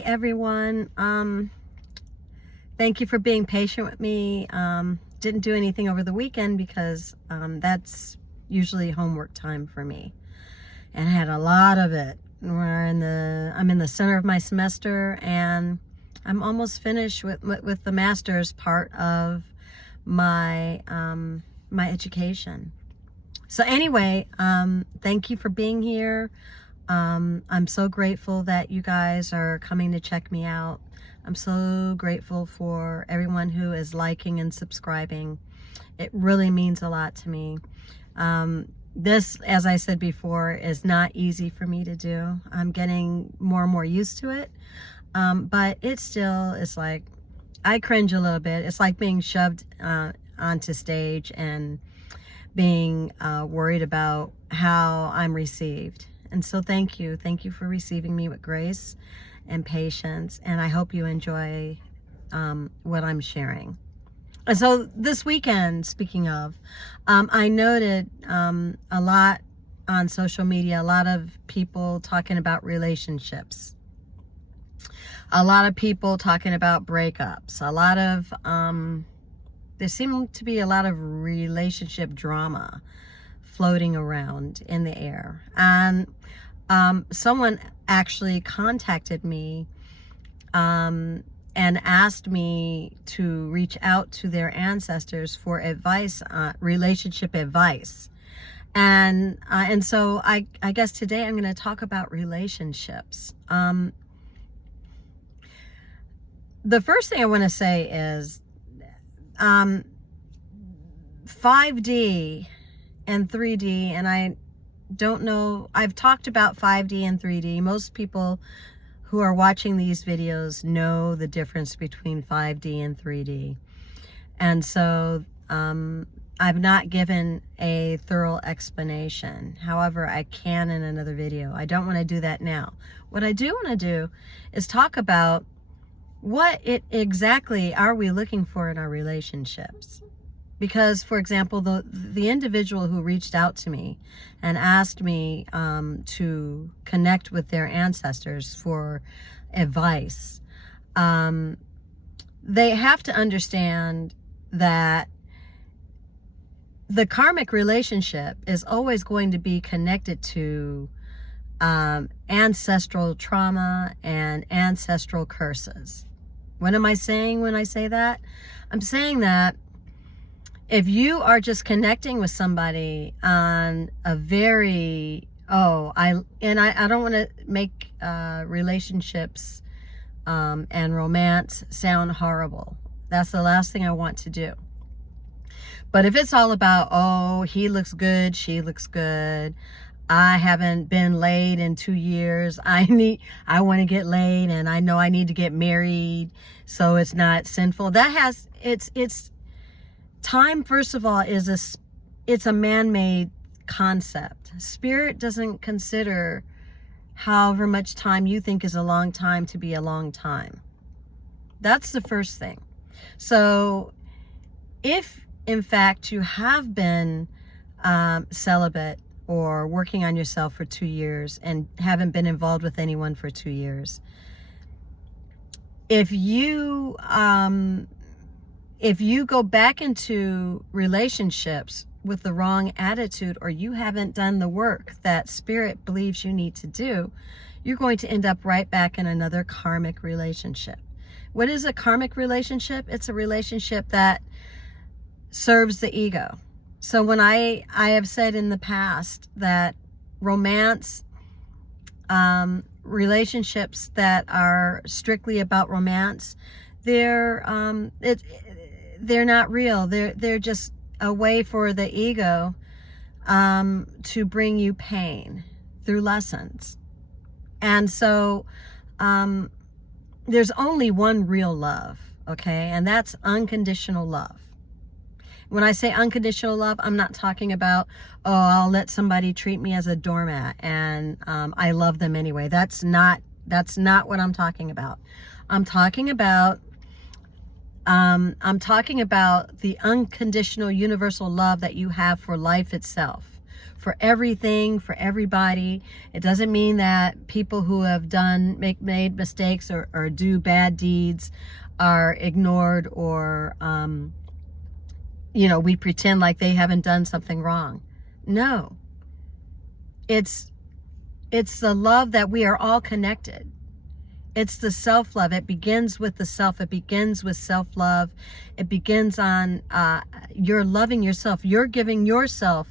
Hey everyone, thank you for being patient with me. Didn't do anything over the weekend because that's usually homework time for me, and I had a lot of it. I'm in the center of my semester, and I'm almost finished with the master's part of my my education. So anyway, thank you for being here. I'm so grateful that you guys are coming to check me out. I'm so grateful for everyone who is liking and subscribing. It really means a lot to me. This, as I said before, is not easy for me to do. I'm getting more and more used to it. But it still is like, I cringe a little bit. It's like being shoved onto stage and being worried about how I'm received. And so thank you for receiving me with grace and patience, and I hope you enjoy what I'm sharing. And so this weekend, speaking of, I noted a lot on social media, a lot of people talking about relationships, a lot of people talking about breakups, a lot of there seemed to be a lot of relationship drama floating around in the air. And someone actually contacted me and asked me to reach out to their ancestors for advice, relationship advice. And so I guess today I'm going to talk about relationships. The first thing I want to say is 5D and 3D, and I don't know, I've talked about 5D and 3D. Most people who are watching these videos know the difference between 5D and 3D. And so I've not given a thorough explanation. However, I can in another video. I don't want to do that now. What I do want to do is talk about what exactly are we looking for in our relationships. Because, for example, the individual who reached out to me and asked me to connect with their ancestors for advice, they have to understand that the karmic relationship is always going to be connected to ancestral trauma and ancestral curses. What am I saying when I say that? I'm saying that if you are just connecting with somebody on a very, I don't want to make relationships and romance sound horrible. That's the last thing I want to do. But if it's all about, he looks good, she looks good, I haven't been laid in 2 years, I want to get laid, and I know I need to get married, so it's not sinful. It's time, first of all, it's a man-made concept. Spirit doesn't consider however much time you think is a long time to be a long time. That's the first thing. So if in fact you have been celibate or working on yourself for 2 years and haven't been involved with anyone for 2 years, if you go back into relationships with the wrong attitude, or you haven't done the work that Spirit believes you need to do, you're going to end up right back in another karmic relationship. What is a karmic relationship? It's a relationship that serves the ego. So when I have said in the past that romance, relationships that are strictly about romance, they're not real. They're just a way for the ego to bring you pain through lessons. And so there's only one real love, okay? And that's unconditional love. When I say unconditional love, I'm not talking about, I'll let somebody treat me as a doormat and I love them anyway. That's not what I'm talking about. I'm talking about the unconditional universal love that you have for life itself, for everything, for everybody. It doesn't mean that people who have made mistakes or do bad deeds are ignored, or, we pretend like they haven't done something wrong. No. It's the love that we are all connected. It's the self-love. It begins with the self. It begins with self-love. It begins on you're loving yourself. You're giving yourself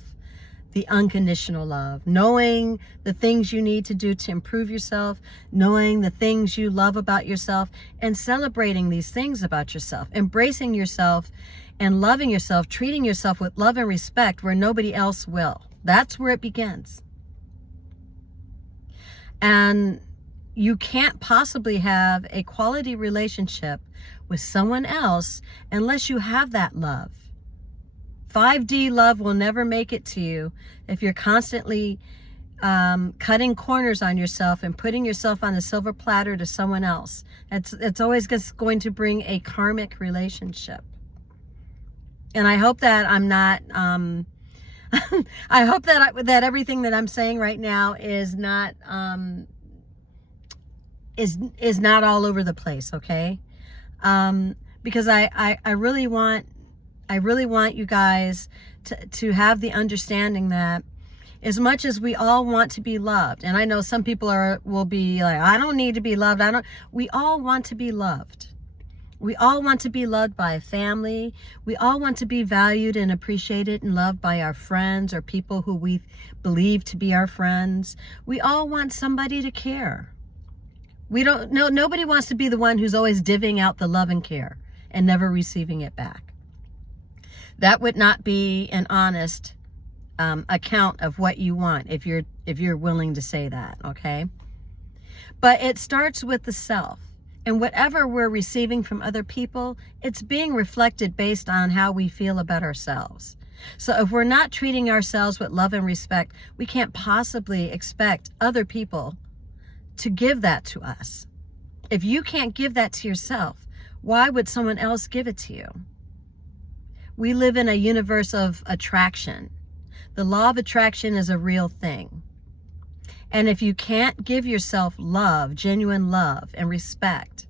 the unconditional love, knowing the things you need to do to improve yourself, knowing the things you love about yourself, and celebrating these things about yourself, embracing yourself and loving yourself, treating yourself with love and respect where nobody else will. That's where it begins. And you can't possibly have a quality relationship with someone else unless you have that love. 5D love will never make it to you if you're constantly cutting corners on yourself and putting yourself on a silver platter to someone else. It's always just going to bring a karmic relationship. And I hope that I'm not, I hope that everything that I'm saying right now is not, is not all over the place, okay? Because I really want you guys to have the understanding that as much as we all want to be loved, and I know some people will be like, I don't need to be loved. We all want to be loved. We all want to be loved by a family. We all want to be valued and appreciated and loved by our friends or people who we believe to be our friends. We all want somebody to care. Nobody wants to be the one who's always divvying out the love and care and never receiving it back. That would not be an honest account of what you want if you're willing to say that, okay? But it starts with the self. And whatever we're receiving from other people, it's being reflected based on how we feel about ourselves. So if we're not treating ourselves with love and respect, we can't possibly expect other people to give that to us. If you can't give that to yourself, why would someone else give it to you? We live in a universe of attraction. The law of attraction is a real thing. And if you can't give yourself love, genuine love and respect,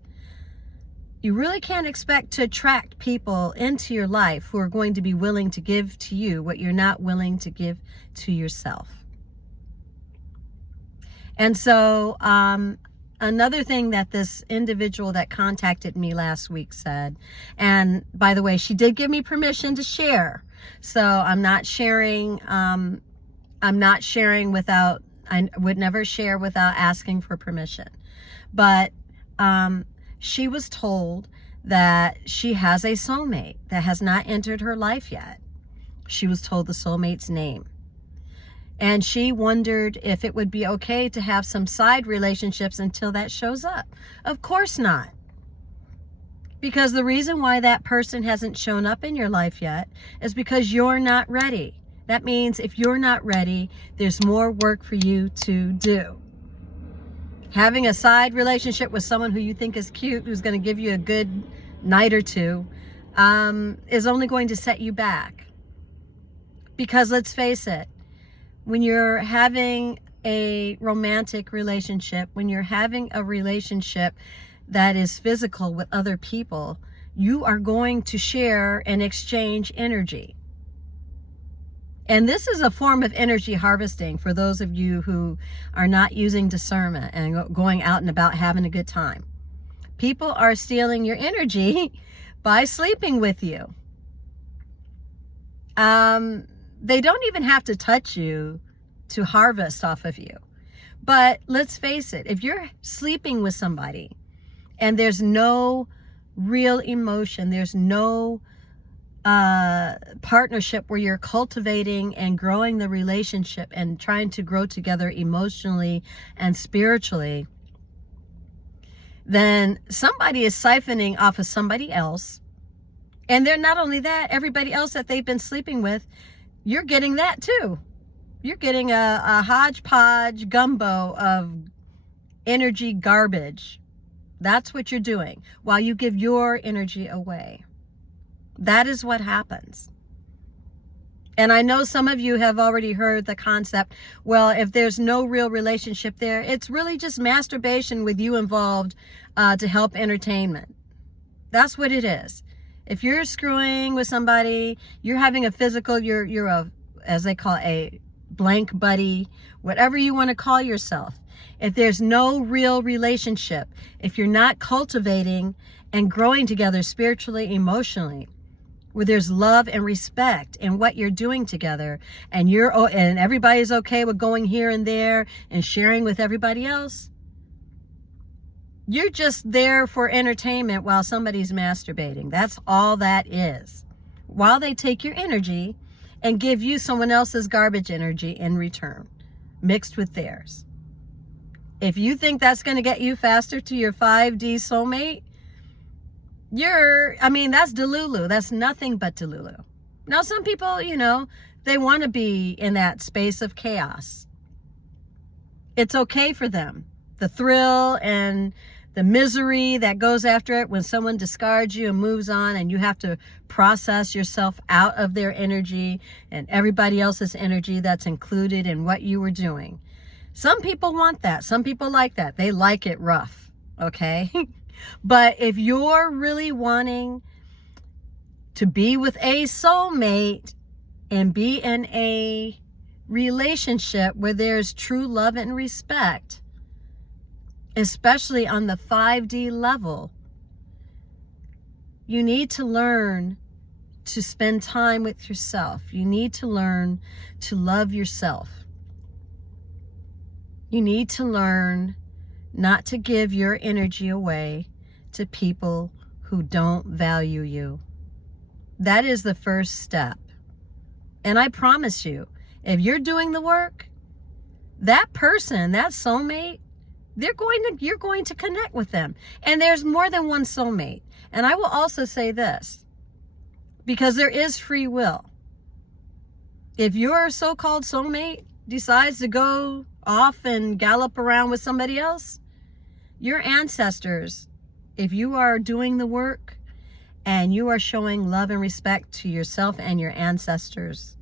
you really can't expect to attract people into your life who are going to be willing to give to you what you're not willing to give to yourself. And so another thing that this individual that contacted me last week said, and by the way, she did give me permission to share. So I'm not sharing without, I would never share without asking for permission. But she was told that she has a soulmate that has not entered her life yet. She was told the soulmate's name. And she wondered if it would be okay to have some side relationships until that shows up. Of course not. Because the reason why that person hasn't shown up in your life yet is because you're not ready. That means if you're not ready, there's more work for you to do. Having a side relationship with someone who you think is cute, who's going to give you a good night or two, is only going to set you back. Because let's face it, when you're having a romantic relationship, when you're having a relationship that is physical with other people, you are going to share and exchange energy. And this is a form of energy harvesting for those of you who are not using discernment and going out and about having a good time. People are stealing your energy by sleeping with you. They don't even have to touch you to harvest off of you. But let's face it, if you're sleeping with somebody and there's no real emotion, there's no partnership where you're cultivating and growing the relationship and trying to grow together emotionally and spiritually, then somebody is siphoning off of somebody else. And they're not only that, everybody else that they've been sleeping with, you're getting that too. You're getting a hodgepodge gumbo of energy garbage. That's what you're doing while you give your energy away. That is what happens. And I know some of you have already heard the concept, well, if there's no real relationship there, it's really just masturbation with you involved to help entertainment. That's what it is. If you're screwing with somebody, you're having a physical, you're a, as they call it, a blank buddy, whatever you want to call yourself. If there's no real relationship, if you're not cultivating and growing together spiritually, emotionally, where there's love and respect in what you're doing together, and everybody's okay with going here and there and sharing with everybody else, you're just there for entertainment while somebody's masturbating. That's all that is. While they take your energy and give you someone else's garbage energy in return, mixed with theirs. If you think that's going to get you faster to your 5D soulmate, that's Delulu. That's nothing but Delulu. Now, some people, they want to be in that space of chaos. It's okay for them. The thrill and the misery that goes after it when someone discards you and moves on, and you have to process yourself out of their energy and everybody else's energy that's included in what you were doing. Some people want that. Some people like that. They like it rough, okay? But if you're really wanting to be with a soulmate and be in a relationship where there's true love and respect, especially on the 5D level, you need to learn to spend time with yourself. You need to learn to love yourself. You need to learn not to give your energy away to people who don't value you. That is the first step. And I promise you, if you're doing the work, that person, that soulmate, you're going to connect with them. And there's more than one soulmate. And I will also say this, because there is free will. If your so-called soulmate decides to go off and gallop around with somebody else, your ancestors, if you are doing the work and you are showing love and respect to yourself and your ancestors,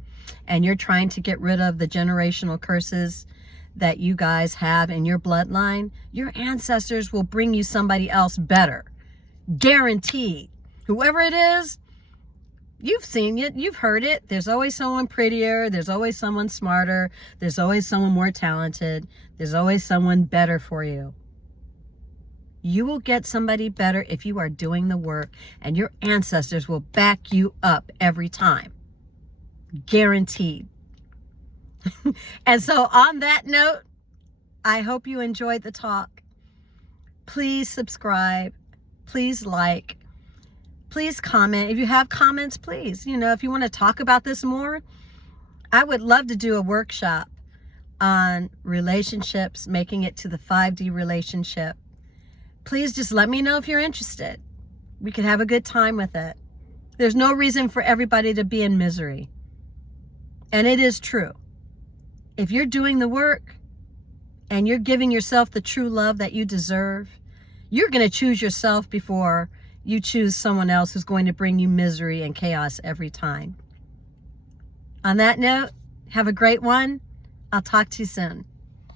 and you're trying to get rid of the generational curses that you guys have in your bloodline, your ancestors will bring you somebody else better. Guaranteed. Whoever it is, you've seen it, you've heard it. There's always someone prettier, there's always someone smarter, there's always someone more talented, there's always someone better for you. You will get somebody better if you are doing the work, and your ancestors will back you up every time. Guaranteed. And so on that note, I hope you enjoyed the talk. Please subscribe. Please like. Please comment. If you have comments, please, if you want to talk about this more, I would love to do a workshop on relationships, making it to the 5D relationship. Please just let me know if you're interested. We could have a good time with it. There's no reason for everybody to be in misery. And it is true. If you're doing the work and you're giving yourself the true love that you deserve, you're going to choose yourself before you choose someone else who's going to bring you misery and chaos every time. On that note, have a great one. I'll talk to you soon.